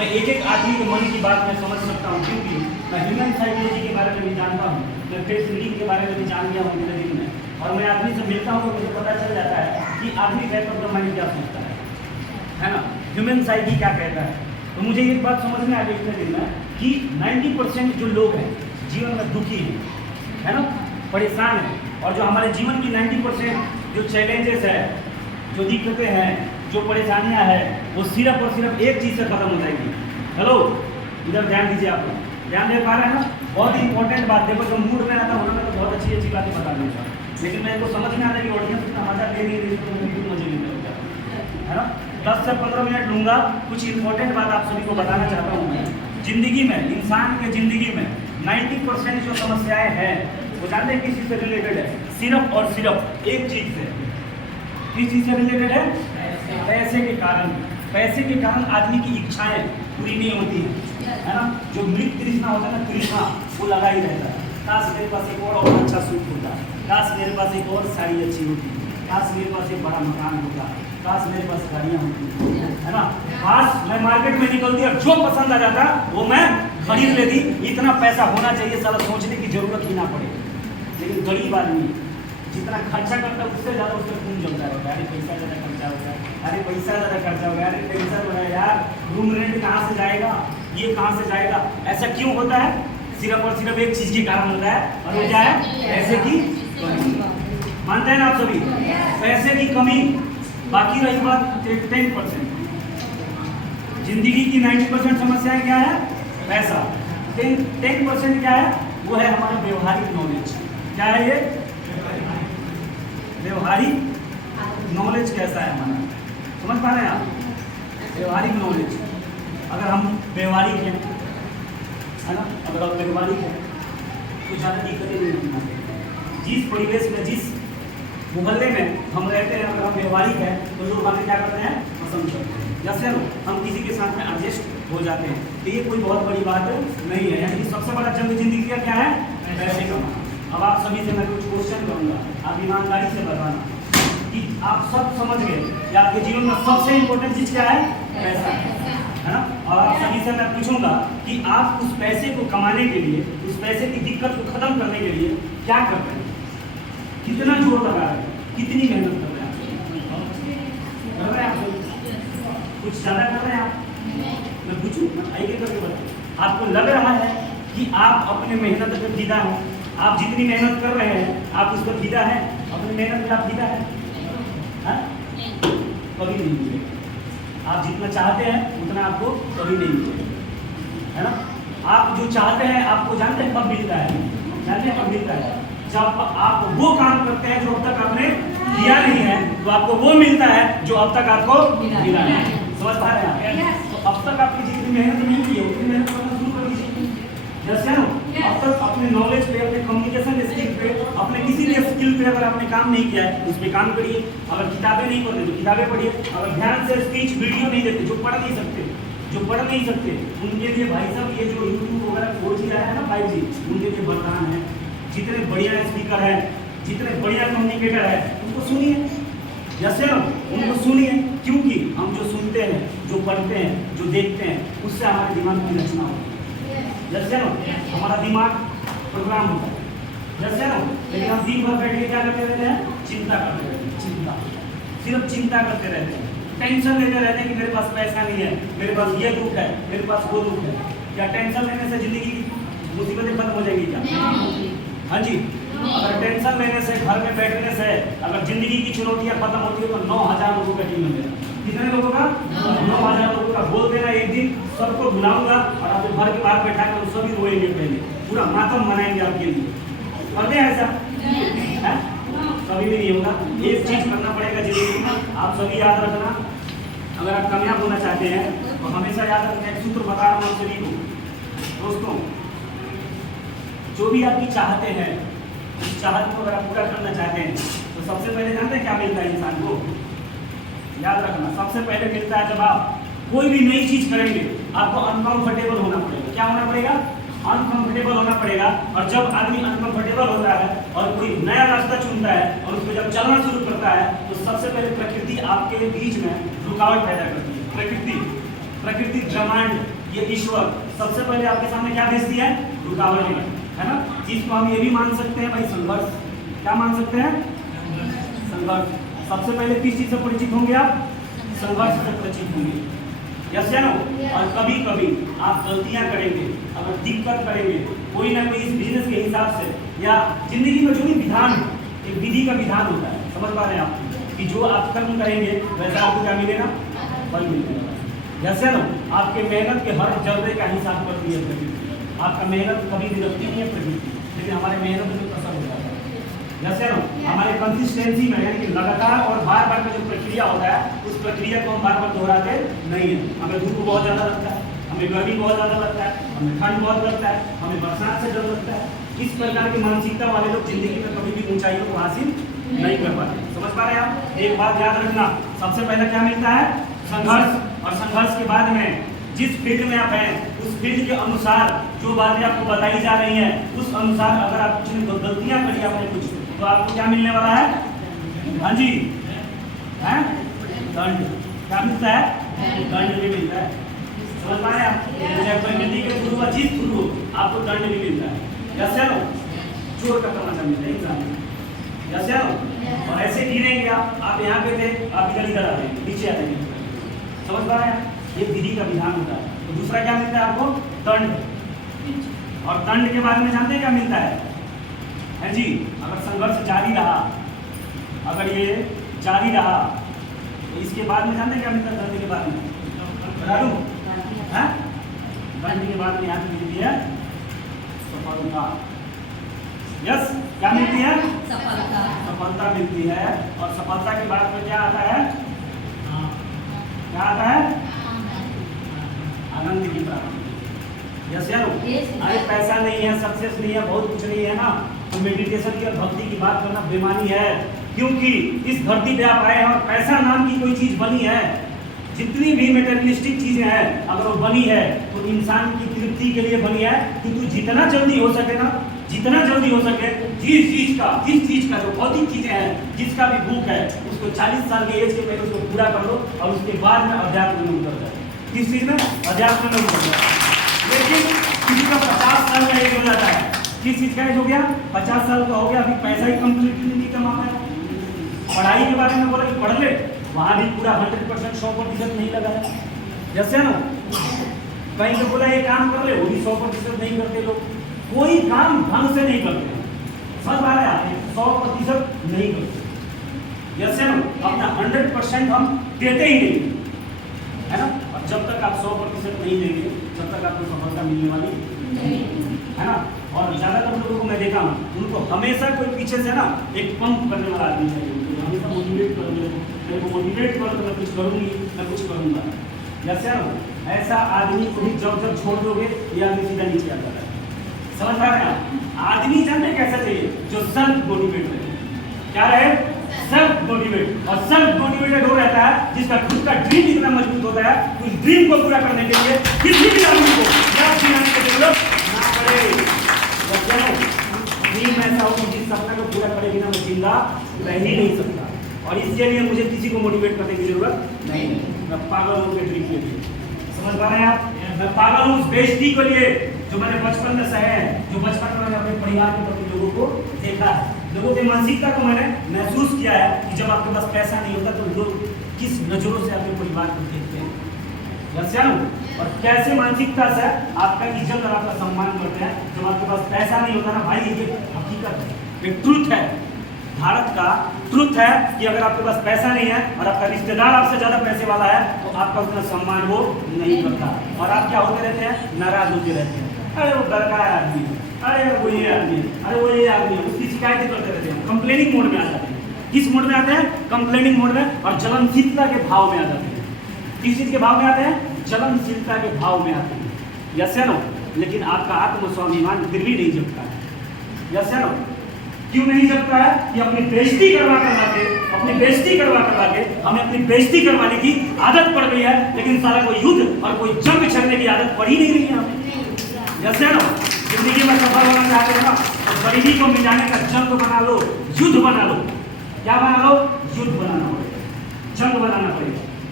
मैं एक एक आदमी के मन की बात मैं समझ सकता हूँ, क्योंकि मैं ह्यूमन साइकोलॉजी के बारे में भी जानता हूँ, मैं फेस रीडिंग के बारे में भी जान गया हूँ मेरे दिन में, और मैं आदमी से मिलता हूँ तो मुझे पता चल जाता है कि आदमी बैक ऑफ द माइंड क्या सोचता है ना, ह्यूमन साइकी क्या कहता है। तो मुझे एक बात समझ में आ गई इतने दिन में कि 90% जो लोग हैं जीवन में दुखी हैं, है ना, परेशान हैं, और जो हमारे जीवन की 90% जो चैलेंजेस है, जो दिक्कतें हैं, जो परेशानियां हैं, वो सिर्फ और सिर्फ एक चीज़ से खत्म हो जाएगी। हेलो, इधर ध्यान दीजिए, आप ध्यान दे पा रहे हैं ना, बहुत ही इंपॉर्टेंट बात। देखो जब मूड में आता हूँ ना तो बहुत अच्छी अच्छी बातें बता दूँगा, लेकिन मेरे को समझ में आता है कि ऑडियंस इतना मजा ले नहीं रही तो बिल्कुल मजे नहीं लगता, है ना। 10 से 15 मिनट लूँगा, कुछ इंपॉर्टेंट बात आप सभी को बताना चाहता हूँ मैं। जिंदगी में, इंसान के जिंदगी में 90% जो समस्याएं हैं वो जानते हैं किस चीज़ से रिलेटेड है? सिर्फ और सिर्फ एक चीज़ से। किस चीज़ से रिलेटेड है? पैसे के कारण। पैसे के कारण आदमी की इच्छाएं पूरी नहीं होती है ना। जो मृत तृष्णा होता है ना, तृष्णा वो लगा ही रहता है। काश मेरे पास एक और अच्छा सूट होता, काश मेरे पास एक और साड़ी अच्छी होती, काश मेरे पास एक बड़ा मकान होता, काश मेरे पास गाड़ियाँ होती, है ना। काश मैं मार्केट में निकलती और जो पसंद आ जाता वो मैं खरीद लेती। इतना पैसा होना चाहिए साला सोचने की जरूरत ही ना पड़े। लेकिन गरीब आदमी जितना खर्चा करता है उससे ज़्यादा उसका खून जमता रहता है। अरे पैसा ज़्यादा खर्चा हो गया, अरे पैसा ज़्यादा खर्चा हो गया, अरे टेंशन हो रहा है यार, रूम रेंट कहाँ से जाएगा, ये कहाँ से जाएगा। ऐसा क्यों होता है? सिर्फ और सिर्फ एक चीज़ के कारण होता है, और वो क्या है? पैसे की कमी। मानते हैं ना आप सभी? पैसे की कमी। बाकी रही बात 10%। जिंदगी की 90% समस्याएं क्या है? पैसा। 10% क्या है? वो है हमारा व्यवहारिक नॉलेज। क्या है ये? व्यवहारिक नॉलेज कैसा है हमारा, समझ पा रहे हैं आप? व्यवहारिक नॉलेज। अगर हम व्यवहारिक हैं, है ना, अगर आप व्यवहारिक हैं तो ज़्यादा दिक्कतें नहीं होती। जिस परिवेश में, जिस मोहल्ले में हम रहते हैं, अगर हम व्यवहारिक हैं तो लोग हमें क्या करते हैं? पसंद करते हैं। जैसे हम किसी के साथ में एडजस्ट हो जाते हैं, तो ये कोई बहुत बड़ी बात नहीं है। यानी सबसे बड़ा जंग जिंदगी का क्या है? पैसे कमाना। अब आप सभी से मैं कुछ क्वेश्चन करूंगा, आप ईमानदारी से बताना कि आप सब समझ गए कि आपके जीवन में सबसे इंपॉर्टेंट चीज क्या है? पैसा, है ना। और आप सभी से मैं पूछूंगा कि आप उस पैसे को कमाने के लिए, उस पैसे की दिक्कत को खत्म करने के लिए क्या करते हैं? कितना जोर लगा रहे हैं, कितनी मेहनत कर रहे हैं आप? कुछ ज़्यादा कर रहे हैं आप? मैं पूछूं, एक एक करके बताओ। आपको लग रहा है कि आप अपने मेहनत पर फिदा हैं? आप जितनी मेहनत कर रहे हैं आप उस पर फिदा है? अपनी मेहनत पर आप फिदा है? कभी नहीं मिलेगा। आप जितना चाहते हैं उतना आपको कभी नहीं मिलेगा, है ना। आप जो चाहते हैं आपको जानते हैं कब मिलता है? जानते हैं कब मिलता है? जब आप वो काम करते हैं जो अब तक आपने किया नहीं है, तो आपको वो मिलता है जो अब तक आपको मिला है। समझ पा रहे हैं? तो अब तक आपकी जितनी मेहनत नहीं की है उतनी मेहनत करना शुरू कर दीजिए। जैसे अब तक अपने नॉलेज पे, अपने कम्युनिकेशन स्किल पे, अपने किसी भी स्किल पे अगर आपने काम नहीं किया है उस पर काम करिए। अगर किताबें नहीं पढ़ते तो किताबें पढ़िए। अगर ध्यान से स्पीच वीडियो नहीं देखते, जो पढ़ नहीं सकते, उनके लिए भाई साहब ये जो यूट्यूब वगैरह 4G आया है ना, 5G, उनके लिए वरदान है। जितने बढ़िया स्पीकर है, जितने बढ़िया कम्युनिकेटर है, उनको सुनिए। जैसे उनको सुनिए, क्योंकि हम जो सुनते हैं, जो पढ़ते हैं, जो देखते हैं, उससे हमारे दिमाग की रचना होती है। जैसे हमारा दिमाग प्रोग्राम होता है, जैसे लेकिन हम दिन भर बैठ के क्या करते रहते हैं? चिंता करते रहते हैं। चिंता, सिर्फ चिंता करते रहते हैं, टेंशन लेते रहते हैं कि मेरे पास पैसा नहीं है, मेरे पास ये दुख है, मेरे पास वो दुख है। क्या टेंशन लेने से जिंदगी की मुसीबतें खत्म हो जाएगी क्या? हाँ जी। अगर टेंशन लेने से, घर में बैठने से अगर जिंदगी की चुनौतियां खत्म होती है तो 9000 लोगों का टीम मिलेगा। कितने लोगों का? 9000 लोगों का। बोल देना एक दिन सबको बुलाऊंगा और आपको घर के बाहर बैठा कर सभी रोएंगे, पहले पूरा मातम मनाएंगे आपके लिए। करते हैं ऐसा? है? कभी भी नहीं होगा। एक चीज करना पड़ेगा जिंदगी में, आप सभी याद रखना। अगर आप कामयाब होना चाहते हैं तो हमेशा याद रखना, एक सूत्र बता रहा हूँ सभी को। दोस्तों, जो भी आपकी चाहते हैं, उस चाहत को अगर आप पूरा करना चाहते हैं तो सबसे पहले जानते हैं क्या मिलता है इंसान को? याद रखना, सबसे पहले मिलता है जब आप कोई भी नई चीज करेंगे आपको अनकंफर्टेबल होना पड़ेगा। क्या होना पड़ेगा? अनकंफर्टेबल होना पड़ेगा। और जब आदमी अनकंफर्टेबल होता है और कोई नया रास्ता चुनता है और उस पर जब चलना शुरू करता है तो सबसे पहले प्रकृति आपके बीच में रुकावट पैदा करती है। प्रकृति प्रकृति, ब्रह्मांड, ये ईश्वर सबसे पहले आपके सामने क्या भेजती है? रुकावट, है ना। चीज को हम ये भी मान सकते हैं भाई संघर्ष। क्या मान सकते हैं? संघर्ष। सबसे पहले किस चीज से परिचित होंगे आप? संघर्ष से परिचित होंगे, यस या नो। और कभी कभी आप गलतियां करेंगे, अगर दिक्कत करेंगे, कोई ना कोई इस बिजनेस के हिसाब से या जिंदगी में जो भी विधान है, एक विधि का विधान होता है, समझ पा रहे हैं आप, कि जो आप कर्म करेंगे वैसा आपको क्या मिलेगा? फल मिलेगा, यस या नो। आपके मेहनत के हर जर्रे का हिसाब करती है प्रकृति। आपका मेहनत कभी भी रखती नहीं है प्रकृति, लेकिन हमारे मेहनत में कसर होता है, यस या नो। हमारे कंसिस्टेंसी में, यानी कि लगातार और बार बार का जो प्रक्रिया होता है, उस प्रक्रिया को हम बार बार दोहराते नहीं है। हमें धूप बहुत ज़्यादा लगता है, हमें गर्मी बहुत ज़्यादा लगता है, हमें ठंड बहुत लगता है, हमें बरसात से डर लगता है। इस प्रकार की मानसिकता वाले लोग जिंदगी में कभी भी ऊंचाइयों को हासिल नहीं कर पाते, समझ पा रहे हैं आप। एक बात याद रखना, सबसे पहले क्या मिलता है? संघर्ष। और संघर्ष के बाद में जिस फील्ड में आप हैं, उस फील्ड के अनुसार जो बातें आपको बताई जा रही हैं, उस अनुसार अगर आप कुछ गलतियां करी आपने कुछ, तो आपको क्या मिलने वाला है? हाँ जी, है दंड। क्या मिलता है? दंड भी मिलता है, समझ पा रहे हैं आप। चाहे प्रकृति के थ्रू या जिस थ्रू आपको दंड भी मिलता है, यस या नो। चोर का तमाचा मिलता है इंसान, यस या नो। और ऐसे गिरेंगे आप यहाँ पे थे, आप इधर आ रहे नीचे आ रहे, समझ पा रहे हैं। ये विधि का विधान होता है। तो दूसरा क्या मिलता है आपको? दंड। और दंड के बारे में जानते हैं क्या मिलता है जी? अगर संघर्ष जारी रहा, अगर ये जारी रहा, तो इसके बाद में जानते हैं क्या मिलता है? दंड के बाद में बता दूं? दंड के बाद में यहाँ पे मिलती है सफलता, यस। क्या मिलती है? सफलता। सफलता मिलती है। और सफलता के बाद में क्या आता है? क्या आता है? आनंद की प्राप्ति, यस या नो। अरे पैसा नहीं है, सक्सेस नहीं है, बहुत कुछ नहीं है ना, तो मेडिटेशन की और भक्ति की बात करना बेमानी है। क्योंकि इस धरती पे आप आए हैं और पैसा नाम की कोई चीज बनी है, जितनी भी मेटेरियलिस्टिक चीजें हैं, अगर वो बनी है तो इंसान की तृप्ति के लिए बनी है। कि तू जितना जल्दी हो सके ना, जितना जल्दी हो सके, जिस चीज का जो भौतिक चीजें हैं, जिसका भी भूख है, उसको 40 साल के एज के पहले उसको पूरा कर लो, और उसके बाद में अध्यात्म में उतर जाए। किस चीज में? अध्यात्म में उतर जाए। लेकिन किसी का 50 साल का एज हो जाता है, किस चीज का एज हो गया? 50 साल का हो गया, अभी पैसा ही कंप्लीटली नहीं कमा पाया। पढ़ाई के बारे में बोला कि पढ़ ले, वहां भी पूरा 100% 100% नहीं लगा है, जैसे ना। कहीं तो बोला ये काम कर ले, वो भी 100% नहीं करते लोग। कोई काम ढंग से नहीं करते, समझ आ रहा है? 100% नहीं करते, जैसे ना। अपना 100% हम देते ही नहीं, है ना। और जब तक आप 100% नहीं देंगे, जब तक आपको सफलता मिलने वाली नहीं, है ना। और ज्यादातर लोगों को मैं देखा हूँ, उनको हमेशा कोई पीछे से ना एक पंप करने वाला आदमी चाहिए, हमेशा मोटिवेट करोगे, मेरे को मोटिवेट करो तो मैं कुछ करूँगी, मैं कुछ करूँगा, जैसे ना। ऐसा आदमी को भी जब छोड़ दोगे, ये आदमी सीधा नीचे आ जाता है, समझ पा रहे हैं आप। आदमी जानते कैसा चाहिए? जो सेल्फ मोटिवेट रहे। क्या रहे? Self motivate. और सेल्फ मोटिवेटेड हो रहता है जिसका खुद का ड्रीम इतना मजबूत होता है, उस ड्रीम को पूरा करने के लिए किसी भी आदमी को जरूरत ना पड़े। ड्रीम ऐसा हो कि जिस सपना को पूरा करे बिना मैं जिंदा रह ही नहीं सकता, और इसके लिए मुझे किसी को मोटिवेट करने की जरूरत नहीं। मैं पागल हूँ ड्रीम के लिए, समझ पा रहे हैं आप। मैं पागल हूँ उस बेइज्जती के लिए जो मैंने बचपन में सहे है, जो बचपन में मैंने अपने परिवार के प्रति लोगों को देखा है, लोगों की मानसिकता को मैंने महसूस किया है कि जब आपके पास पैसा नहीं होता तो लोग किस नजरों से आपके परिवार को देखते हैं, और कैसे मानसिकता से आपका इज्जत और आपका सम्मान करते हैं। जब आपके पास पैसा नहीं होता ना भाई, ये हकीकत है, ये ट्रुथ है, भारत का ट्रुथ है कि अगर आपके पास पैसा नहीं है और आपका रिश्तेदार आपसे ज्यादा पैसे वाला है तो आपका उतना सम्मान वो नहीं करता, और आप क्या होते रहते हैं? नाराज होते रहते हैं। अरे वो दरकार आदमी है, अरे वो ये आदमी है, अरे वो ये आदमी है, उसकी शिकायतें करते रहते हैं। कंप्लेनिंग मोड में आ जाते हैं। किस मोड में आते हैं? कंप्लेनिंग मोड में। और जलनशीलता के भाव में आ जाते हैं। किस चीज के भाव में आते हैं? जलनशीलता के भाव में आते हैं, यस या नो। लेकिन आपका आत्मस्वाभिमान फिर भी नहीं जगता है, यस या नो। क्यों नहीं जगता है? कि अपनी बेइज्जती करवा के हमें अपनी बेइज्जती करवाने की आदत पड़ गई है, लेकिन सारा कोई युद्ध और कोई जंग छड़ने की आदत पड़ ही नहीं रही है हमें, यस या नो। जिंदगी में सफल होना चाहते हैं ना, तो गरीबी को मिटाने का जंग बना लो, युद्ध बना लो। क्या बना लो? युद्ध बनाना पड़ेगा, जंग बनाना पड़ेगा,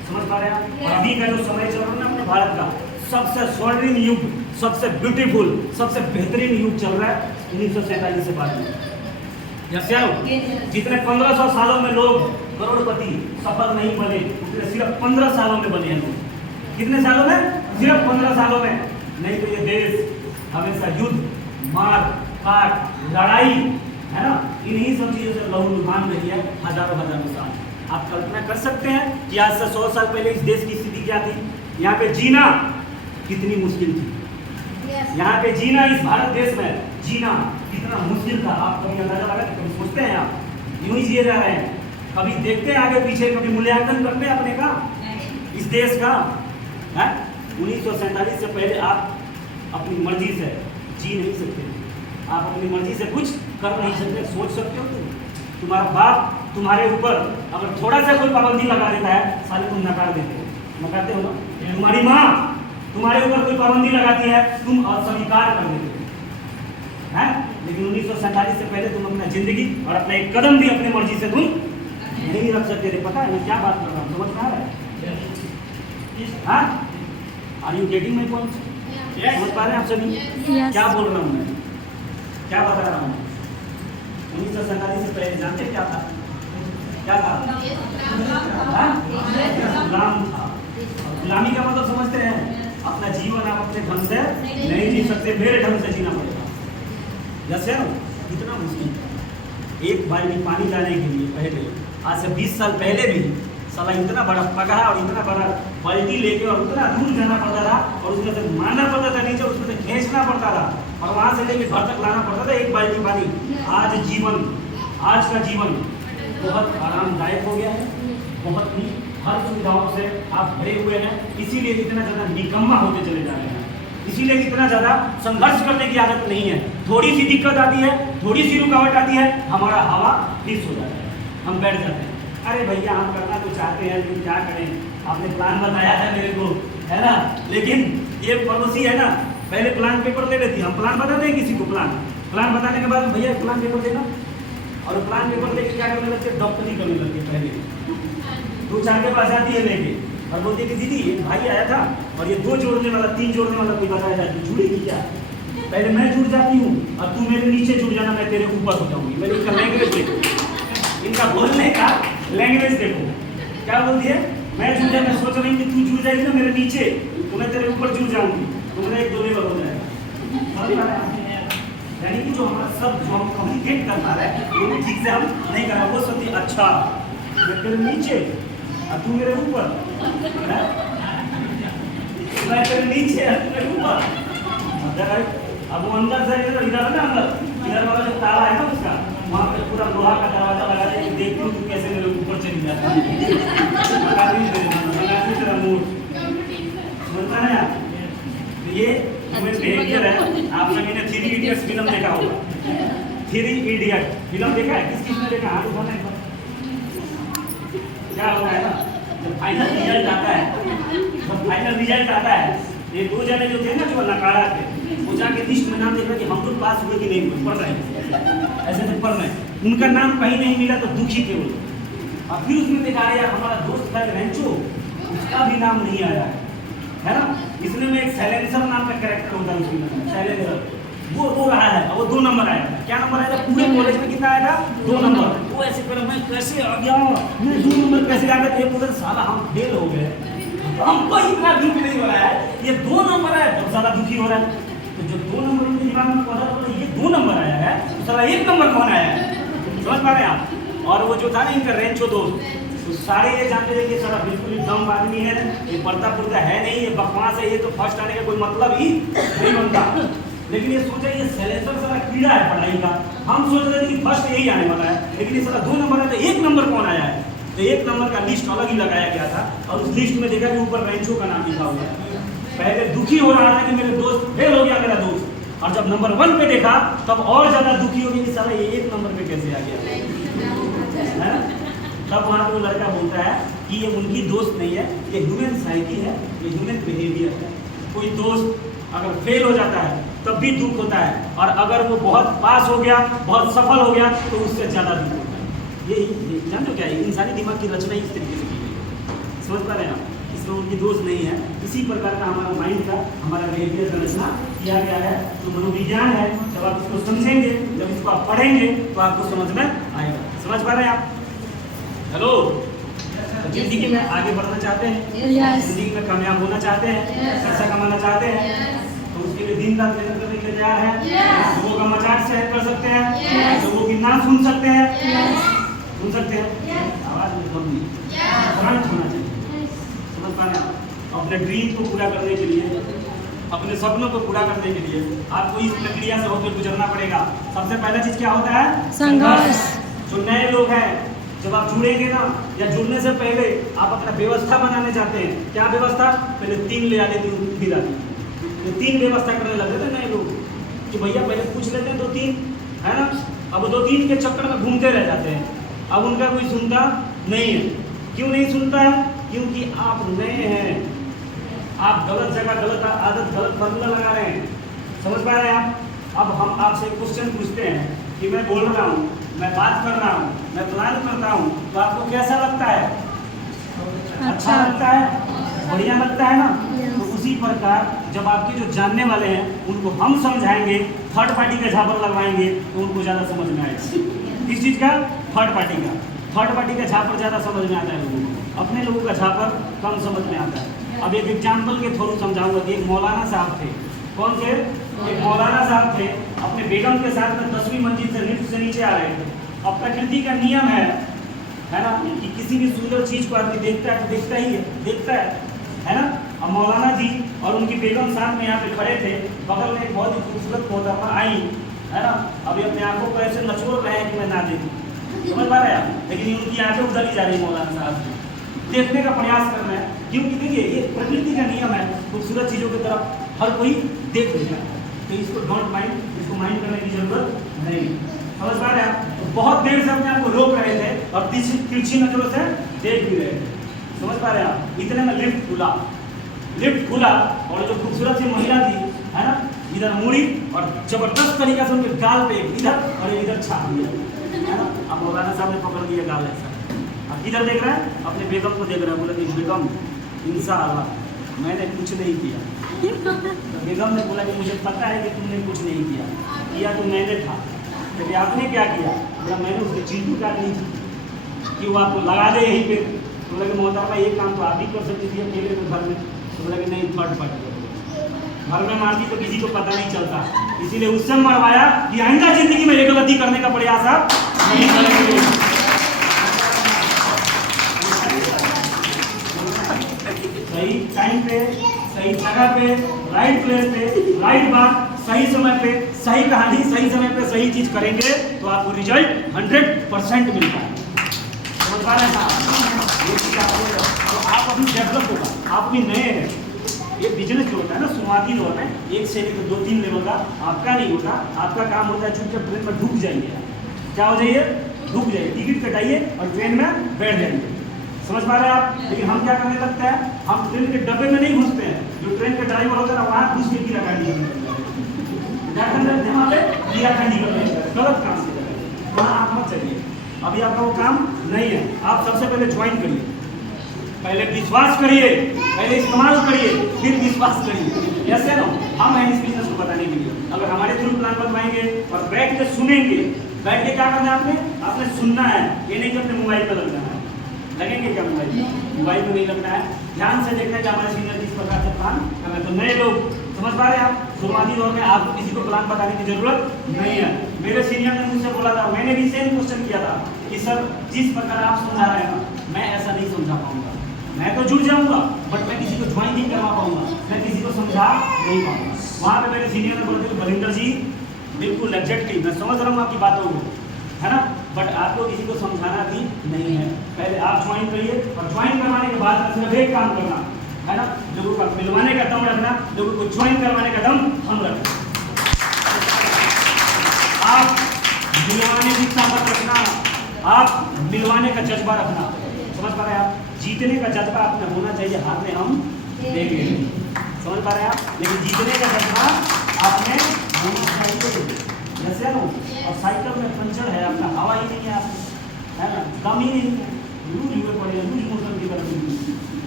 समझ पा रहे हैं आप? और अभी का जो समय चल रहा है ना अपने भारत का, सबसे स्वर्णिम युग, सबसे ब्यूटीफुल, सबसे बेहतरीन युग चल रहा है 1947 से बाद में। जितने 1500 सालों में लोग करोड़पति सफल नहीं बने, उतने सिर्फ 15 सालों में बने हैं लोग। कितने सालों में? सिर्फ 15 सालों में। नहीं तो ये देश हमेशा युद्ध, मार काट, लड़ाई, है ना, इन्हीं सब चीजों से लहूलुहान रही है हजारों साल। आप कल्पना कर सकते हैं कि आज से 100 साल पहले इस देश की स्थिति क्या थी? यहाँ पे जीना कितनी मुश्किल थी। यहाँ पे जीना, इस भारत देश में जीना कितना मुश्किल था। आप कभी अंदाजा लगा, कभी सोचते हैं? आप यूं ही जिए जा रहे हैं, कभी देखते हैं आगे पीछे, कभी मूल्यांकन करते हैं अपने का, इस देश का? 1947 से पहले आप अपनी मर्जी से जी नहीं सकते, आप अपनी मर्जी से कुछ कर नहीं सकते। सोच सकते हो तुम्हारा बाप तुम्हारे ऊपर अगर थोड़ा सा कोई पाबंदी लगा देता है, साले तुम नकार देते हो, नकारते हो ना? तुम्हारी माँ तुम्हारे ऊपर कोई पाबंदी लगाती है, तुम अस्वीकार कर देते हो, है? लेकिन 1947 से पहले तुम अपना जिंदगी और अपना एक कदम भी अपनी मर्जी से तुम नहीं रख सकते थे। पता है मैं क्या बात कर रहा हूँ? समझ में आ रहा है? Are you getting my point? समझ पा रहे हैं आप सभी? क्या बोल रहा हूँ मैं, क्या बता रहा हूँ? 1947 से पहले जानते क्या था? क्या था? गुलाम था। गुलामी का मतलब समझते हैं? अपना जीवन आप अपने ढंग से नहीं जी सकते, मेरे ढंग से जीना पड़ेगा। जैसे कितना मुश्किल। एक बाल्टी पानी लाने के लिए पहले, आज से 20 साल पहले भी साला इतना बड़ा पगड़ा और इतना बड़ा बाल्टी लेके और उतना दूर जाना पड़ता था, और उसमें से मारना पड़ता था नीचे, उसमें से खींचना पड़ता था, और वहाँ से लेके घर तक लाना पड़ता था एक बाल्टी पानी। आज का जीवन बहुत आरामदायक हो गया है, बहुत ही हर सुविधाओं से आप भरे हुए हैं। इसीलिए इतना ज़्यादा निकम्मा होते चले जा रहे हैं, इसीलिए इतना ज़्यादा संघर्ष करने की आदत नहीं है। थोड़ी सी दिक्कत आती है, थोड़ी सी रुकावट आती है, हमारा हवा फिक्स हो जाता है, हम बैठ जाते हैं। अरे भैया हम करना तो चाहते हैं, लेकिन क्या करें, आपने प्लान बताया था मेरे को, है ना, लेकिन ये पड़ोसी है ना, पहले प्लान पेपर ले लेती है। हम प्लान बताते हैं किसी को, प्लान बताने के बाद भैया प्लान पेपर देना, और प्लान पेपर लेके क्या करने लगते हैं? डॉक्टरी करने लगती है। पहले 2-4 के पास आती है लेके और बोलती है कि दीदी एक भाई आया था और ये 2 जोड़ने वाला 3 जोड़ने वाला कोई बताया जाए तो जुड़ेगी क्या? पहले मैं जुड़ जाती हूँ और तू मेरे नीचे जुड़ जाना, मैं तेरे ऊपर हो जाऊंगी। मेरी इनका लैंग्वेज देखो, इनका बोलने का लैंग्वेज देखो, क्या बोलती है? मैं जुड़ जाए, मैं सोच रही हूँ कि तू जुड़ जाएगी ना मेरे नीचे, तो मैं तेरे ऊपर जुड़ जाऊंगी, तो मेरा एक 2 लेवल हो जाएगा। यानी कि जो हमारा सब जो हम कम्युनिकेट कर पा रहे हैं वो ठीक से हम नहीं कर रहे। वो सोचती अच्छा मैं तेरे नीचे और तू मेरे ऊपर, मैं तेरे नीचे और तू मेरे ऊपर। अब वो अंदर से इधर है ना, इधर वाला जो ताला है ना उसका, वहाँ पे पूरा लोहा का दरवाजा लगा दे, देखती हूँ तू कैसे मेरे ऊपर चली जाता है। ये बिहेवियर है। आप सभी ने 3 इडियट्स फिल्म देखा होगा। 3 इडियट फिल्म देखा है? किस ने देखा? हाथ उठाना एक बार। क्या होता है ना, जब फाइनल रिजल्ट आता है, ये 2 जने जो थे ना जो नकारा थे, वो जाके लिस्ट में नाम देखा कि हम लोग पास हुए कि नहीं हुए, पढ़ रहे हैं ऐसे तो पढ़ रहे हैं, उनका नाम कहीं नहीं मिला तो दुखी थे वो। और फिर उसमें देखा यार हमारा दोस्त था रेंचो, उसका भी नाम नहीं आया है ना। इसलिए में एक साइलेंसर नाम का कैरेक्टर होता है उसमें, साइलेंसर, वो रहा है और वो 2 नंबर आया था। क्या नंबर आया था? पूरे कॉलेज में कितना आया था? 2 नंबर। वो ऐसे कर मैं कैसे आ गया, मैं 2 नंबर कैसे आ गया? ये पूरे साला हम फेल हो गए, हमको इतना दुख नहीं हो रहा है, ये 2 नंबर आया तो ज़्यादा दुखी हो रहा है। तो जो 2 नंबर उनके दिमाग में पड़ा तो ये 2 नंबर आया है, तो साला 1 नंबर कौन आया है? समझ पा रहे हैं आप? और वो जो था ना इनका रेंचो दोस्त, तो सारे ये जानते थे कि सारा बिल्कुल ही दम आदमी है, ये पढ़ता पुढ़ता है नहीं, ये बकवास है, ये तो फर्स्ट आने का कोई मतलब ही नहीं बनता। लेकिन ये सोचा ये साइलेंसर सारा कीड़ा है पढ़ाई का, हम सोच रहे थे कि फर्स्ट यही आने वाला है, लेकिन ये सारा 2 नंबर है तो 1 नंबर कौन आया है? तो 1 नंबर का लिस्ट अलग ही लगाया गया था, और उस लिस्ट में देखा कि ऊपर रेंचो का नाम लिखा हुआ है। पहले दुखी हो रहा था कि मेरे दोस्त फेल हो गया, मेरा दोस्त, और जब नंबर 1 पे देखा तब और ज्यादा दुखी हो गया कि साला ये 1 नंबर पे कैसे आ गया। तब वहाँ पे वो लड़का बोलता है कि ये उनकी दोस्त नहीं है, ये ह्यूमन साइकी है, ये ह्यूमन बिहेवियर है। कोई दोस्त अगर फेल हो जाता है तब भी दुख होता है, और अगर वो बहुत पास हो गया, बहुत सफल हो गया तो उससे ज़्यादा दुख होता है। ये जानते हो क्या है? इंसानी दिमाग की रचना इस तरीके से की गई है। समझ पा रहे हैं आप? इसमें उनकी दोष नहीं है। इसी प्रकार का हमारा माइंड का, हमारा बिहेवियर का रचना किया गया है। तो मनोविज्ञान है, जब आप इसको समझेंगे, जब इसको आप पढ़ेंगे तो आपको समझ में आएगा। समझ पा रहे हैं आप? हेलो, जिंदगी में आगे बढ़ना चाहते हैं, जिंदगी में कामयाब होना चाहते हैं, पैसा कमाना चाहते हैं, तो उसके लिए दिन रात मेहनत करने के लिए तैयार है। लोगों का मजाक से हेल्प कर सकते हैं, लोगों की ना सुन सकते हैं, सुन सकते हैं, आवाज में कम नहीं, शांत होना चाहिए। समझ पा रहे हैं? अपने ड्रीम को पूरा करने के लिए, अपने सपनों को पूरा करने के लिए आपको इस प्रक्रिया से होकर गुजरना पड़ेगा। सबसे पहला चीज क्या होता है? संघर्ष। जो नए लोग हैं, जब आप जुड़ेंगे ना, या जुड़ने से पहले आप अपना व्यवस्था बनाने चाहते हैं। क्या व्यवस्था? पहले 3 ले आने दी, फिर आती 3 व्यवस्था करने लगे थे नए लोग कि भैया पहले पूछ लेते हैं 2-3, है ना। अब 2-3 के चक्कर में घूमते रह जाते हैं। अब उनका कोई सुनता नहीं है। क्यों नहीं सुनता है? क्योंकि आप नए हैं, आप गलत जगह, गलत आदत, गलत फॉर्मूला लगा रहे हैं। समझ पा रहे हैं आप? अब हम आपसे क्वेश्चन पूछते हैं कि मैं बोल रहा हूँ, मैं बात कर रहा हूँ, मैं प्लान करता हूँ, तो आपको कैसा लगता है? अच्छा लगता है, बढ़िया लगता है ना। तो उसी प्रकार जब आपके जो जानने वाले हैं उनको हम समझाएंगे, थर्ड पार्टी का झापर लगवाएंगे, तो उनको ज़्यादा समझ में आएगा। किस चीज़ का? थर्ड पार्टी का। थर्ड पार्टी का झापर ज़्यादा समझ में आता है लोगों को, अपने लोगों का झापर कम समझ में आता है। अब एक एग्जाम्पल के थ्रू समझाऊंगा कि एक मौलाना साहब थे। कौन थे? एक मौलाना साहब थे, अपने बेगम के साथ में 10वीं मंजिल से लिफ्ट से नीचे आ रहे थे। अब प्रकृति का नियम है ना, कि किसी भी सुंदर चीज को आदमी देखता है तो देखता ही है ना। अब मौलाना जी और उनकी बेगम साथ में यहाँ पे खड़े थे, बगल में एक बहुत ही खूबसूरत मोहतरमा आई, है ना। अभी अपने आंखों को ऐसे नचोड़ रहे हैं कि मैं ना देखूं, समझ पा रहे हैं? लेकिन उनकी आंखें उधर ही जा रही मौलाना साहब से, देखने का प्रयास करना है। क्योंकि देखिए ये प्रकृति का नियम है, खूबसूरत चीज़ों की तरफ हर कोई देख लेगा, तो इसको डोंट माइंड, इसको माइंड करने की जरूरत नहीं। समझ पा रहे हैं आप? तो बहुत देर से अपने आपको रोक रहे थे और तिरछी नजरों से देख भी रहे थे। समझ पा रहे हैं आप? इतने में लिफ्ट खुला और जो खूबसूरत सी महिला थी, है ना, इधर मुड़ी और जबरदस्त तरीका से उनके गाल पे इधर और इधर छाप दिया, है ना। अब मौलाना साहब ने पकड़ दिया गाल ऐसा। अब किधर देख रहा है? अपने बेगम को देख रहा है। बोला कि बेगम, इंशाअल्लाह मैंने कुछ नहीं किया। तो बेगम ने बोला कि मुझे पता है कि तुमने कुछ नहीं किया तो मैंने था। लेकिन आपने क्या किया? बोला मैंने उसकी चीज़ काट ली थी कि वो आपको लगा दे यहीं पे। तो बोला कि मोहतरमा ये काम तो आप ही कर सकती थी अकेले तो घर में। तो बोला कि नहीं, थर्ड पार्टी घर में मारती तो किसी को पता नहीं चलता, इसीलिए उससे मरवाया कि आइंदा जिंदगी में ये गलती करने का प्रयास आप नहीं करेंगे। सही टाइम पे, सही जगह पे, राइट प्लेस पे, राइट बात, सही समय पे, सही कहानी, सही समय पे सही चीज करेंगे तो आपको रिजल्ट 100% मिलता है। समझ पा रहे हैं? ये चीज तो आप अभी डेवलप होगा, आप भी नए हैं। ये बिजनेस जो होता है ना, शुरुआती दौर में 1 से लेकर 2-3 लेवल का आपका नहीं होता। आपका काम होता है चुपचाप ट्रेन में ढुक जाइए। क्या हो जाइए? ढुक जाइए, टिकट कटाइए और ट्रेन में बैठ जाइए। समझ पा रहे हैं आप? लेकिन हम क्या करने लगते हैं? हम ट्रेन के डब्बे में नहीं घुसते हैं। जो ट्रेन का ड्राइवर होता है ना, वहाँ घुस के कीड़ा काटी गलत काम से वहाँ आप मत चलिए। अभी आपका वो काम नहीं है। आप सबसे पहले ज्वाइन करिए, पहले विश्वास करिए, पहले इस्तेमाल करिए, फिर विश्वास करिए। ऐसे ना हम हैं इस बिजनेस को बताने के लिए। अगर हमारे थ्रू प्लान बनवाएंगे और बैठ के सुनेंगे, बैठ के क्या करना है आपने सुनना है। ये नहीं कि अपने मोबाइल पर लग जाना है। लगेंगे क्या मोबाइल में नहीं लगना है। ध्यान से देखना है कि हमारे सीनियर किस प्रकार से प्लान कर रहे हैं। तो नए लोग समझ पा रहे हैं आप? शुरुआती दौर में आपको किसी को प्लान बताने की जरूरत नहीं है। मेरे सीनियर ने मुझसे बोला था, मैंने भी सेम क्वेश्चन किया था कि सर जिस प्रकार आप समझा रहे हैं ना, मैं ऐसा नहीं समझा पाऊंगा। मैं तो जुड़ जाऊंगा बट मैं किसी को ज्वाइन नहीं करवा पाऊंगा, मैं किसी को समझा नहीं पाऊंगा। वहाँ पे मेरे सीनियर ने बोला था, बलिंदर जी बिल्कुल एग्जैक्टली मैं समझ रहा हूँ आपकी बातों को, है ना, बट आपको किसी को समझाना भी नहीं है। पहले आप ज्वाइन करिए और ज्वाइन करवाने के बाद सिर्फ एक काम करना है ना, लोगों का मिलवाने का दम रखना, लोगों को ज्वाइन करवाने का दम हम रखना। आप मिलवाने की ताकत रखना, आप मिलवाने का जज्बा रखना। समझ पा रहे हैं आप? जीतने का जज्बा आपने होना चाहिए, हारने हम देंगे। समझ पा रहे हैं आप? लेकिन जीतने का जज्बा आपने होना चाहिए। जैसे ना, और साइकिल में पंचर है, अपना हवा ही नहीं है, है ना, दम ही नहीं है, लूज हुए पड़े, लूज मोशन की तरफ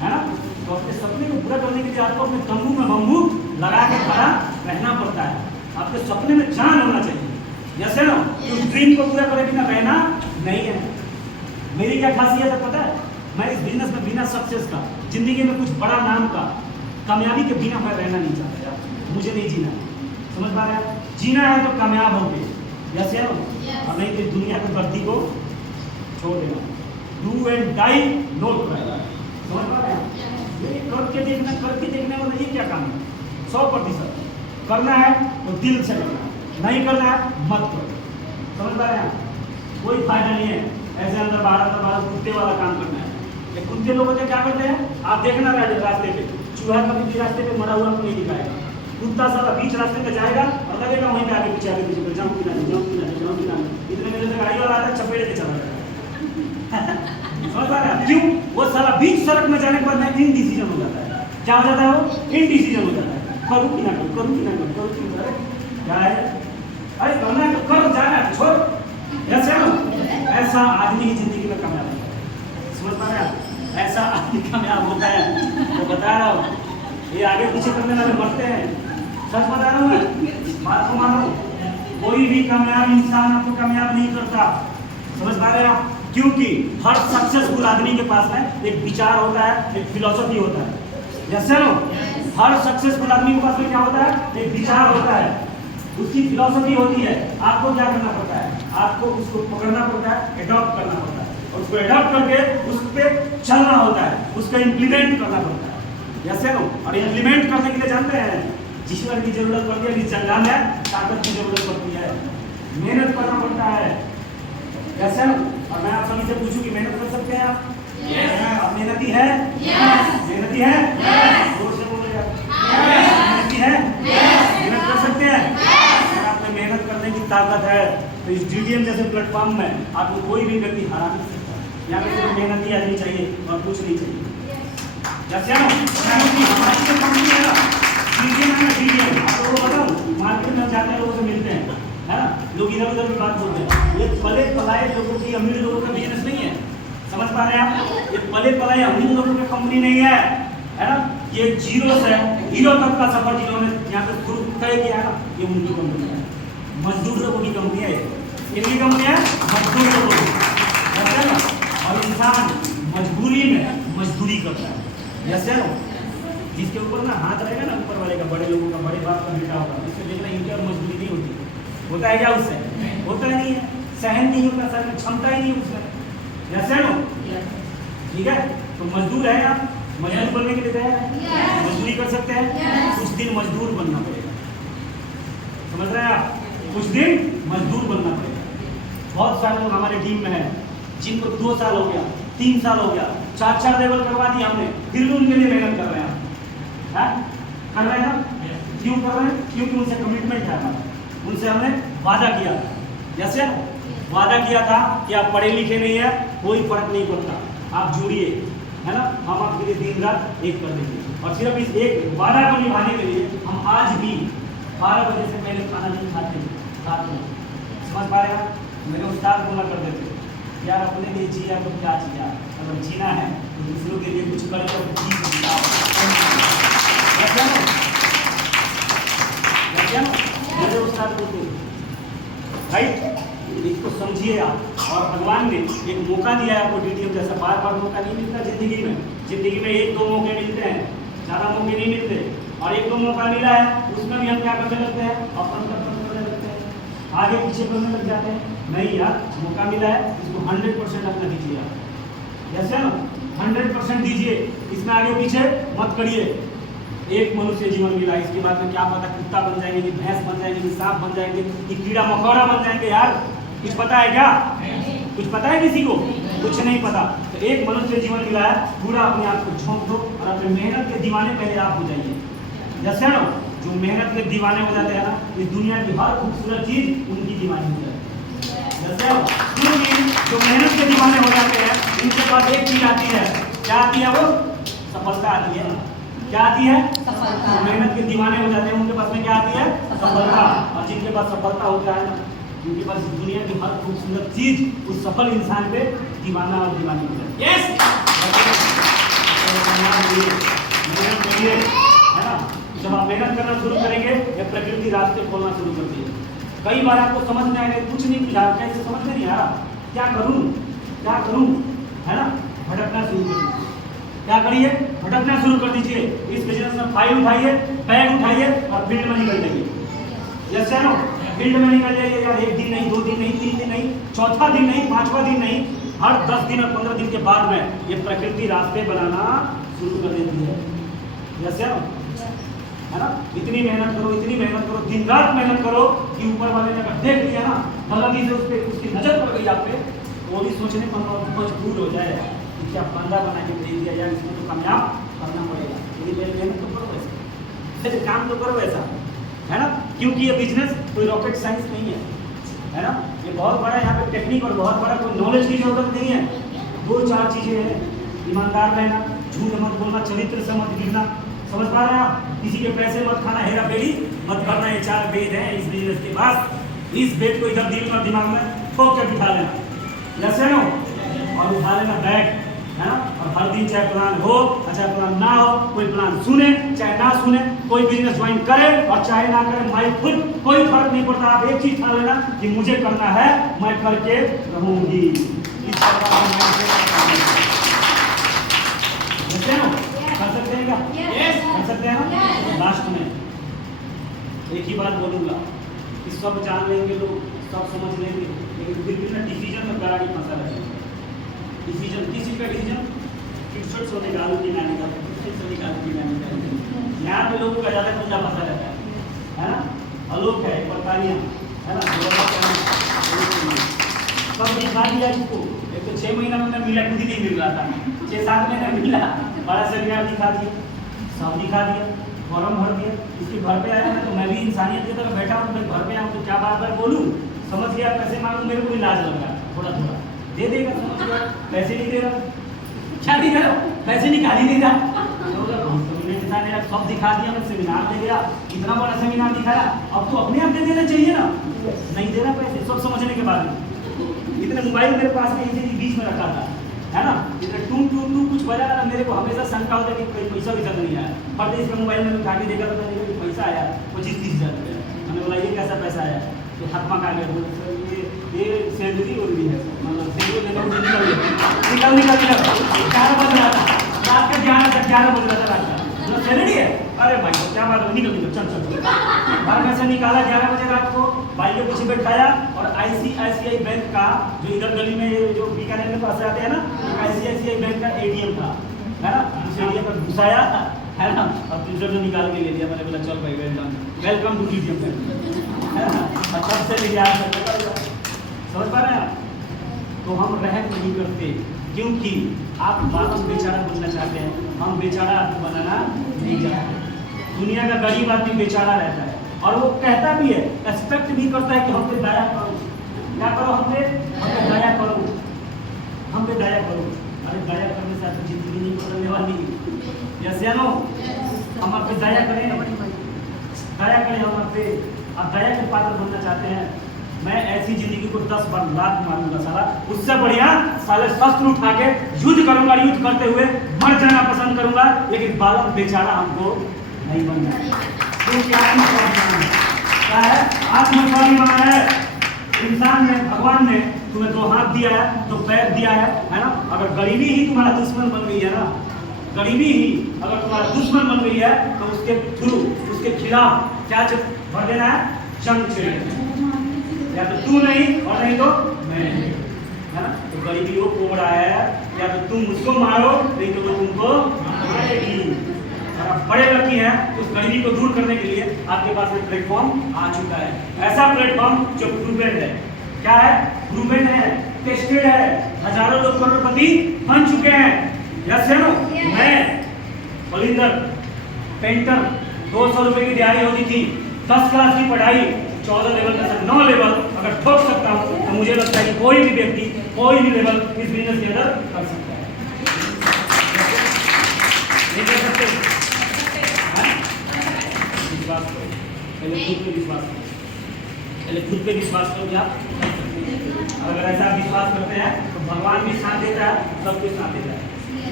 है ना। तो अपने सपने को पूरा करने के लिए आपको अपने तंबू में बम्बू लगा के खड़ा रहना पड़ता है। आपके सपने में जान होना चाहिए, जैसे ना कि उस ड्रीम को पूरा करे बिना रहना नहीं है। मेरी क्या खासियत है पता है, मैं इस बिजनेस में बिना सक्सेस का, जिंदगी में कुछ बड़ा नाम का, कामयाबी के बिना मैं रहना नहीं चाहता यार, मुझे नहीं जीना। समझ पा रहे हैं? जीना है तो कामयाब होके, जैसे और नहीं तो दुनिया की गर्दी को छोड़ देना। डू एंड डाई नोट करेगा। समझ पा रहे हैं? ये करके देखने वाला ये क्या काम है? 100% करना है तो दिल से करना, नहीं करना है मत करो। समझ पा रहे हैं? कोई फायदा नहीं है ऐसे अंदर बाहर कुत्ते वाला काम करना है। ये कुत्ते लोग क्या करते हैं, आप देखना रास्ते पे चूहा कभी भी रास्ते पे मरा हुआ को नहीं दिखाएगा। कुत्ता सारा बीच रास्ते पे जाएगा और लगेगा वहीं पे आगे पीछे जाऊँ कि ना, इतने मेरे से गाड़ी वाला आता है चपेट के चला जाएगा। समझ पा रहे हैं? क्यों? वो सारा बीच सड़क में जाने के बाद में इनडिसीजन हो जाता है। क्या हो जाता है? वो इनडिसीजन हो जाता है। करूँ कि ना करूँ, क्या है? अरे करना है तो करो, जाना है छोड़। ऐसा आदमी ही जिंदगी में कामयाब होता है। समझ पा रहे हैं? ऐसा आदमी कामयाब होता है। तो बता रहा हूँ, ये आगे पीछे करने वाले मरते हैं। सच बता रहा हूँ मैं, बात को मानो। कोई भी कामयाब इंसान आपको कामयाब नहीं करता। समझ पा रहे हैं आप? क्योंकि हर सक्सेसफुल आदमी के पास में एक विचार होता है, एक फिलॉसफी होता है। जैसे हर सक्सेसफुल आदमी के पास में क्या होता है? एक विचार होता है, उसकी फिलॉसफी होती है। आपको क्या करना पड़ता है? आपको उसको पकड़ना पड़ता है, एडॉप्ट करना पड़ता है, और उसको एडॉप्ट करके उस पर चलना होता है, उसका इम्प्लीमेंट करना पड़ता है। जैसे और इम्प्लीमेंट करने के लिए जानते हैं जिस्म की जरूरत पड़ती है, इस जंगल में ताकत की जरूरत पड़ती है, मेहनत करना पड़ता है। जैसे और मैं आप सभी से पूछूं कि मेहनत कर सकते हैं आप? आप मेहनती है? मेहनती है? जोर से बोलिए। मेहनती है? मेहनत कर सकते हैं? अगर आप में मेहनत करने की ताकत है तो इस DDM जैसे प्लेटफॉर्म में आपको कोई भी व्यक्ति हरा नहीं सकता। यहाँ पे सिर्फ मेहनती आदमी चाहिए और कुछ नहीं चाहिए। जैसे हमारी जो कंपनी है ना, DDM, आपको बताऊँ, मार्केट में जाते हैं लोगों से मिलते हैं, है ना, लोग इधर उधर की बात बोलते हैं। ये पले पलाए लोगों की, अमीर लोगों का बिजनेस नहीं है। समझ पा रहे हैं आप? ये पले पलाए अमीर लोगों की कंपनी नहीं है, है ना। ये जीरो से हीरो तक का सफर जिन्होंने यहाँ पे शुरू तय किया है ना, ये उनकी कंपनी है। मजदूर लोगों की कंपनी है। किसकी कंपनी है? मजदूर लोगों की, है ना। और इंसान मजबूरी में मजदूरी करता है। जैसे जिसके ऊपर ना हाथ रहेगा ना, ऊपर वाले का, बड़े लोगों का, बड़े बाप का बेटा होगा, उससे देखना इनकी और मजदूरी नहीं होती। होता है क्या उससे? होता ही नहीं है, सहन नहीं होता, सहन में क्षमता ही नहीं उसमें। जैसे नो ठीक है, तो मजदूर है ना, मजदूर बनने के लिए तैयार है? मजदूरी कर सकते हैं? कुछ दिन मजदूर बनना पड़ेगा। समझ रहे हैं आप? कुछ दिन मजदूर बनना पड़ेगा। बहुत सारे लोग हमारे टीम में हैं जिनको 2 साल हो गया, 3 साल हो गया, 4 लेवल करवा दिया हमने, फिर भी उनके लिए मेहनत कर रहे हैं। कर रहे हैं ना? क्यों कर रहे हैं? क्योंकि उनसे कमिटमेंट है हमारा, उनसे हमने वादा किया था। जैसे वादा किया था कि आप पढ़े लिखे नहीं है, कोई फर्क नहीं पड़ता, आप जुड़िए, है ना, हम आपके लिए दिन रात एक कर देंगे। और सिर्फ इस एक वादा को निभाने के लिए हम आज भी 12 बजे से पहले खाना नहीं खाते रात में। समझ पा रहे हैं? मेरे उस्ताद बोला करते थे, यार अपने लिए जिया तो क्या जिया, अगर जीना है तो दूसरों के लिए कुछ करके जी मेरे उस्ताद बोलते भाई इसको समझिए आप। और भगवान ने एक मौका दिया है आपको DDM जैसा, बार बार मौका नहीं मिलता जिंदगी में। जिंदगी में 1-2 मौके मिलते हैं, ज़्यादा मौके नहीं मिलते। और 1-2 मौका मिला है, उसमें भी हम क्या करने लगते हैं? अपन करने लगते हैं, आगे पीछे करने लग जाते हैं। नहीं यार, मौका मिला है, इसको 100% अपना दीजिए आप। जैसे ना 100% दीजिए, इसमें आगे पीछे मत करिए। एक मनुष्य जीवन मिला, इसके बाद में क्या पता कुत्ता बन जाएंगे, कि भैंस बन जाएंगे, कि सांप बन जाएंगे, कि कीड़ा मकोड़ा बन जाएंगे। यार कुछ पता है क्या? कुछ पता है किसी को? कुछ नहीं पता। तो एक मनुष्य जीवन मिला है, पूरा अपने आप को झोंक दो और अपने मेहनत के दीवाने पहले आप हो जाइए। जैसे ना जो मेहनत के दीवाने हो जाते हैं ना, इस दुनिया की हर खूबसूरत चीज उनकी दीवानी हो जाती है। जैसे जो मेहनत के दीवाने हो जाते हैं, उनके पास एक चीज आती है। क्या आती है? वो सफलता आती है। क्या आती है? सफलता। मेहनत के दीवाने हो जाते हैं, उनके पास में क्या आती है? सफलता। और जिनके पास सफलता होता है ना, उनके पास दुनिया की हर खूबसूरत चीज उस सफल इंसान पे दीवाना और दीवानी हो जाती है। यस। मेहनत करिए, है ना। जब आप मेहनत करना शुरू करेंगे ये प्रकृति रास्ते खोलना शुरू करती है। कई बार आपको समझ में आएगा कुछ नहीं बुझा, कैसे समझ में नहीं आ रहा, क्या करूं, है ना। भटकना शुरू कर दीजिए। क्या करिए, भटकना शुरू कर दीजिए। इस बिजनेस में फाइल उठाइए, बैग उठाइए और फील्ड में निकल जाइए। यस या नो, फील्ड में निकल जाइए यार। 1 दिन नहीं, 2 दिन नहीं, 3 दिन नहीं, चौथा दिन नहीं, 5वां दिन नहीं, हर 10 दिन और 15 दिन के बाद में ये प्रकृति रास्ते बनाना शुरू कर देती है। यस या नो, है ना। इतनी मेहनत करो, दिन रात मेहनत करो कि ऊपर वाले ने अगर देख लिया ना, गलती से उस पर उसकी नजर पड़ गई आप पे, तो वो भी सोचने पर मजबूर हो जाए कि क्या बंदा बना के भेज दिया यार, इसमें तो कामयाब करना पड़ेगा। यदि मेरी मेहनत तो करो वैसे, काम तो करो वैसा, है ना। क्योंकि ये बिजनेस कोई रॉकेट साइंस नहीं है ना। ये बहुत बड़ा यहाँ पे टेक्निक और बहुत बड़ा कोई नॉलेज की जरूरत नहीं है। 2-4 चीजें हैं, ईमानदार रहना, झूठ मत बोलना, चरित्र से मत गिरना, समझ पा रहे हैं आप। किसी के पैसे मत खाना, हेरा फेरी मत करना। ये 4 वेद हैं इस बिजनेस के पास। इस वेद को इधर दिल में दिमाग में ठोक के बिठा लेना, जैसे नो, और उठा लेना बैग, है ना। और हर दिन चाहे प्लान हो चाहे प्लान ना हो, कोई प्लान सुने चाहे ना सुने, कोई बिजनेस ज्वाइन करे और चाहे ना करे, माई खुद कोई फर्क नहीं पड़ता। आप एक चीज ठान लेना कि मुझे करना है, मैं करके रहूंगी। इस प्रकार कर सकते हैं क्या? कर सकते हैं ना। लास्ट में एक ही बात बोलूंगा कि सब जान लेंगे लोग, सब समझ लेंगे, लेकिन फिर भी ना डिसीजन में गाड़ी फंसा रहेगा। डिसीजन किसी का डिसीजन फिक्सड से निकालू की ना निकालू, फिक्सड से निकालू की ना निकालू। यहाँ पे लोगों का ज़्यादा पंजा फंसा रहता है ना। आलोक है, परेशानियाँ, है ना। सब दिखा दिया इसको। एक तो 6 महीना में मिला, खुद ही नहीं मिल रहा था, 6-7 महीना मिला, बड़ा सेमिनार दिखा दिया, सब दिखा दिया, फॉर्म भर दिया। इसके घर पे आया ना, तो मैं भी इंसानियत की तरह बैठा हूँ, मैं घर पे आऊँ तो क्या बार बार बोलूँ, समझ गया। पैसे मांगू, मेरे को भी लाज लग रहा है, थोड़ा दे देगा, समझ गया। पैसे नहीं दे रहा, क्या नहीं दे रहा, पैसे निकाल ही नहीं रहा। इंसान यार सब दिखा दिया, मैं सेमिनार दे गया, इतना बड़ा सेमिनार दिखाया, अब तो अपने आप दे देना चाहिए ना। नहीं दे रहा पैसे, सब समझने के बाद में। इतने मोबाइल मेरे पास में इसी बीच में रखा था, है ना। इतने टू कुछ बजा रहा, मेरे को हमेशा शंका होता है कि पैसा वैसा नहीं आया। पर इसका मोबाइल में उठा के देखा तो मैंने कि पैसा आया 25-30 हज़ार रुपया। मैंने बोला ये कैसा पैसा आया, तो हाथ में आ गया, ये सैलरी हो रही है, मतलब निकल 11 बज रहा था, रात के 11 बज रहा था रात का, मतलब सैलरी है। अरे भाई तो क्या बात है, निकल चल बाहर में से निकाला 11 बजे रात को, भाई के पीछे बैठाया और ICICI बैंक का जो इधर गली में जो बीकानेर के पास आते हैं ना, ICICI बैंक का ATM था, है ना। उस ATM पर घुसाया, है ना, और दूसरे से निकाल के ले लिया। मैंने बोला चल भाई वेलकम टू ATM बैंक, है ना। तब से ले गया, समझ पा रहे हैं आप। तो हम रहम नहीं करते, क्योंकि आप बात बेचारा बनना चाहते हैं, हम बेचारा आदमी बनाना नहीं चाहते। दुनिया का गरीब आदमी बेचारा रहता है और वो कहता भी है, एक्सपेक्ट भी करता है कि हम पे दया करो, क्या करो, हम पे दया करो, हम पे दया करो। अरे दया करने से आपकी जिंदगी नहीं बदलने वाली। यस या नो, हम आप पे दया करें, दया करें हम आप पे। आप दया के पात्र बनना चाहते हैं, मैं ऐसी जिंदगी को 10 बार लात मारूंगा साला, उससे बढ़िया साले शस्त्र उठा के युद्ध करूंगा, युद्ध करते हुए मर जाना पसंद करूंगा, लेकिन बालक बेचारा हमको नहीं बनना। तो क्या है, आत्मस्वाभिमान है इंसान ने, भगवान ने तुम्हें 2 हाथ दिया है, 2 पैर दिया है ना। अगर गरीबी ही तुम्हारा दुश्मन बन गई है ना, गरीबी ही अगर तुम्हारा दुश्मन बन गई है, तो उसके थ्रू, उसके खिलाफ क्या भर देना है, जंग छेड़ना। या तो तू नहीं और नहीं तो मैं नहीं, है ना। तो गरीबी वो कोबरा है, या तो तुम उसको मारो नहीं तो वो तुमको मारेगी। अगर आप बड़े लकी हैं तो उस गरीबी को दूर करने के लिए आपके पास एक प्लेटफॉर्म आ चुका है, ऐसा प्लेटफॉर्म जो प्रूवेड है। क्या है? प्रूवेड है, टेस्टेड है, हजारों लोग करोड़पति बन चुके हैं। यस है नो। मैं बलिंदर पेंटर, 200 रुपए की दिहाड़ी होती थी, 10 क्लास की पढ़ाई, 14 लेवल का 9 लेवल अगर ठोक सकता हूँ, तो मुझे लगता है कि कोई भी व्यक्ति कोई भी लेवल इस बिजनेस के अंदर कर सकता है। नहीं कर सकते? विश्वास करो, पहले खुद पे विश्वास करो, पहले खुद पे विश्वास करो कि आप कर सकते हैं। अगर ऐसा विश्वास करते हैं तो भगवान भी साथ देता है, सब कुछ साथ देता है।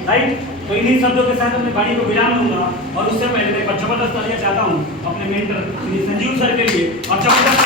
राइट। तो इन्हीं शब्दों के साथ अपने वाणी को विराम दूंगा और उससे पहले मैं एक बार जबरदस्त तालियां चाहता हूँ अपने मेंटर श्री संजीव सर के लिए और जबरदस्त